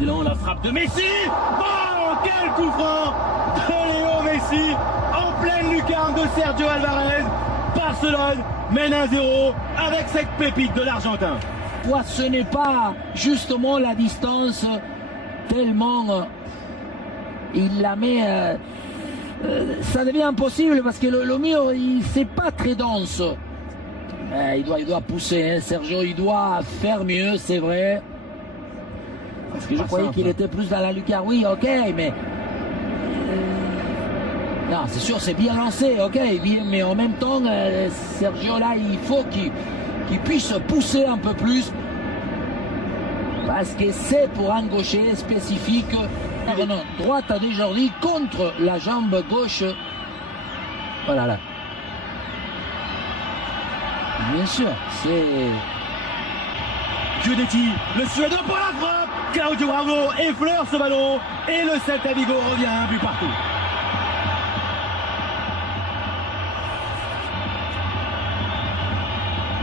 précisément la frappe de Messi. Oh, quel coup franc de Léo Messi en pleine lucarne de Sergio Alvarez. Barcelone mène 1-0 avec cette pépite de l'Argentin. Ce n'est pas justement la distance tellement il la met. Ça devient impossible parce que le mur, c'est pas très dense. Il doit pousser, hein, Sergio, il doit faire mieux, c'est vrai. Parce que je croyais qu'il était plus dans la lucarne. Oui, ok, mais non, c'est sûr, c'est bien lancé, ok, mais en même temps, Sergio là, il faut qu'il puisse pousser un peu plus. Parce que c'est pour un gaucher spécifique. Non, droite de Jordi contre la jambe gauche. Voilà là. Bien sûr, c'est Guidetti, le Suédois pour la frappe. Claudio Bravo effleure ce ballon et le Celta Vigo revient un but partout.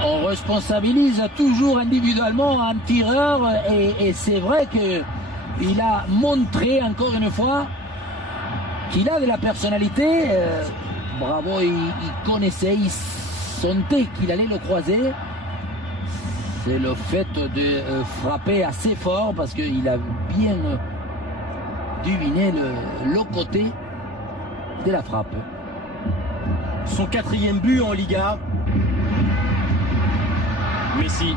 On responsabilise toujours individuellement un tireur et c'est vrai qu'il a montré encore une fois qu'il a de la personnalité. Bravo, il connaissait, il sentait qu'il allait le croiser. C'est le fait de frapper assez fort parce qu'il a bien deviné le côté de la frappe. Son 4e but en Liga. Messi.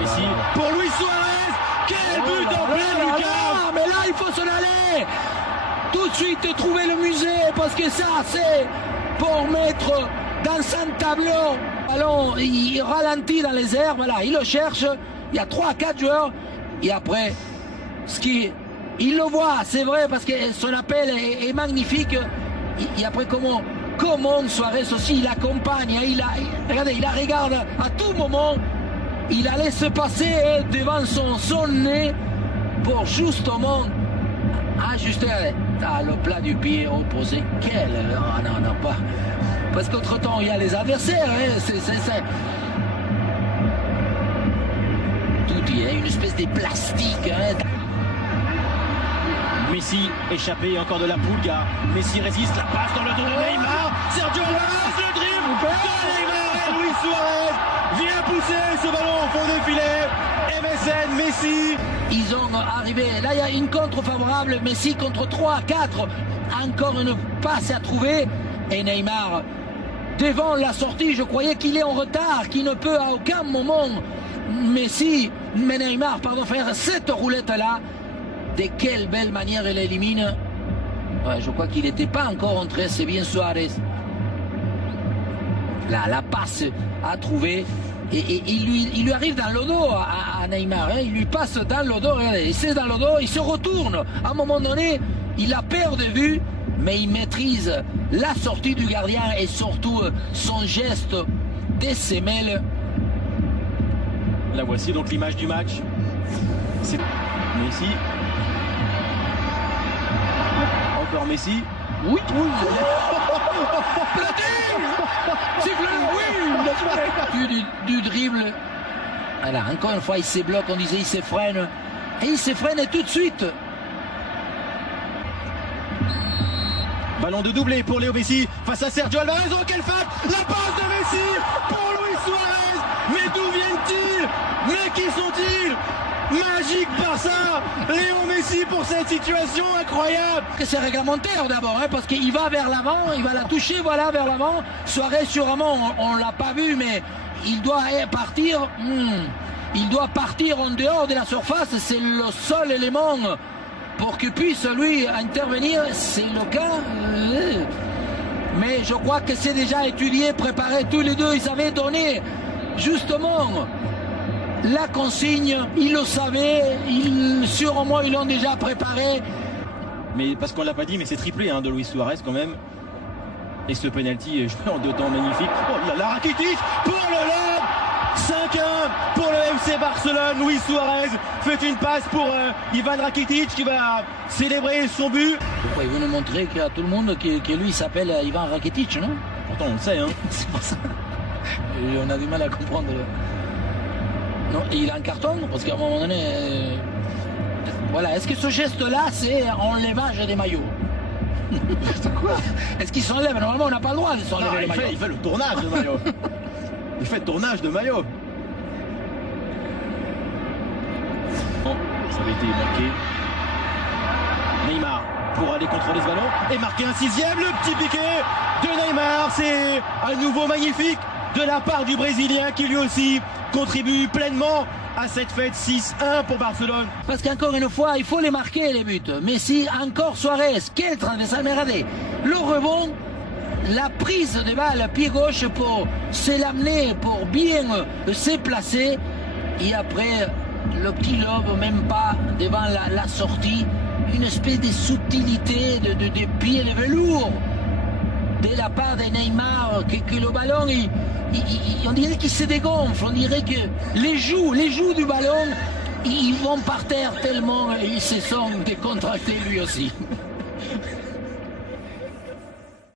Messi pour Luis Suarez. Quel but en pleine lucarne. Mais là, il faut s'en aller. Tout de suite trouver le musée parce que ça, c'est pour mettre dans un tableau. Ballon, il ralentit dans les airs. Voilà, il le cherche. Il y a 3-4 joueurs. Et après, il le voit, c'est vrai, parce que son appel est magnifique. Et après, comment Suarez aussi, il accompagne, regardez, il la regarde à tout moment, il la laisse passer devant son nez pour justement ajuster le plat du pied opposé. Non, pas. Parce qu'entre-temps, il y a les adversaires, tout il y a une espèce de plastique. Messi échappé encore de la Pulga. Messi résiste, la passe dans le dos de Neymar. Sergio Ramos, le dribble de Neymar et Luis Suarez vient pousser ce ballon au fond des filets. MSN, Messi. Ils ont arrivé, là il y a une contre favorable, Messi contre 3-4. Encore une passe à trouver. Et Neymar, devant la sortie, je croyais qu'il est en retard, qu'il ne peut à aucun moment Neymar, faire cette roulette-là. De quelle belle manière elle élimine. Ouais, je crois qu'il n'était pas encore entré, c'est bien Suarez. Là, la passe à trouver. Et il lui arrive dans le dos à Neymar. Il lui passe dans le dos. Regardez, c'est dans le dos, il se retourne. À un moment donné, il a peur de vue, mais il maîtrise la sortie du gardien et surtout son geste des semelles. Là voici donc l'image du match. C'est Messi. Encore Messi. Oui. Du dribble. Voilà, encore une fois, il se bloque, on disait, il se freine. Et il se freine tout de suite. Ballon de doublé pour Léo Messi face à Sergio Alvarez. Oh, quelle frappe! La passe de Messi pour Luis Suarez. Mais d'où viennent-ils? Mais qui sont-ils? Magique Barça, Léo Messi pour cette situation incroyable. C'est réglementaire d'abord, parce qu'il va vers l'avant, il va la toucher, voilà, vers l'avant. Suarez, sûrement, on ne l'a pas vu, mais il doit partir. Il doit partir en dehors de la surface, c'est le seul élément pour qu'il puisse, lui, intervenir. C'est le cas. Mais je crois que c'est déjà étudié, préparé, tous les deux, ils avaient donné, justement, la consigne, ils le savaient, sûrement ils l'ont déjà préparé. Mais parce qu'on l'a pas dit, mais c'est triplé de Luis Suarez quand même. Et ce penalty joué en 2 temps magnifique. Oh là là, Rakitic pour le lob. 5-1 pour le FC Barcelone. Luis Suarez fait une passe pour Ivan Rakitic qui va célébrer son but. Pourquoi ils veulent montrer à tout le monde que lui s'appelle Ivan Rakitic, non? Pourtant on le sait. C'est pour ça. Et on a du mal à comprendre. Non, il a un carton parce qu'à un moment donné, voilà. Est-ce que ce geste-là, c'est enlevage des maillots? Quoi? Est-ce qu'il s'enlève? Normalement, on n'a pas le droit de s'enlever les maillots. Il fait le tournage de maillot. Il fait le tournage de maillot. Bon, ça avait été manqué. Neymar pour aller contrôler ce ballon et marquer un 6e. Le petit piqué de Neymar, c'est à nouveau magnifique de la part du Brésilien qui lui aussi contribue pleinement à cette fête. 6-1 pour Barcelone. Parce qu'encore une fois, il faut les marquer les buts. Messi, encore Suarez, quel transversal, mais regardez, le rebond, la prise de balle pied gauche pour se l'amener, pour bien se placer, et après le petit lobe, même pas devant la sortie, une espèce de subtilité de pied de velours de la part de Neymar, que le ballon, on dirait qu'il se dégonfle, on dirait que les joues du ballon, ils vont par terre tellement ils se sont décontractés lui aussi.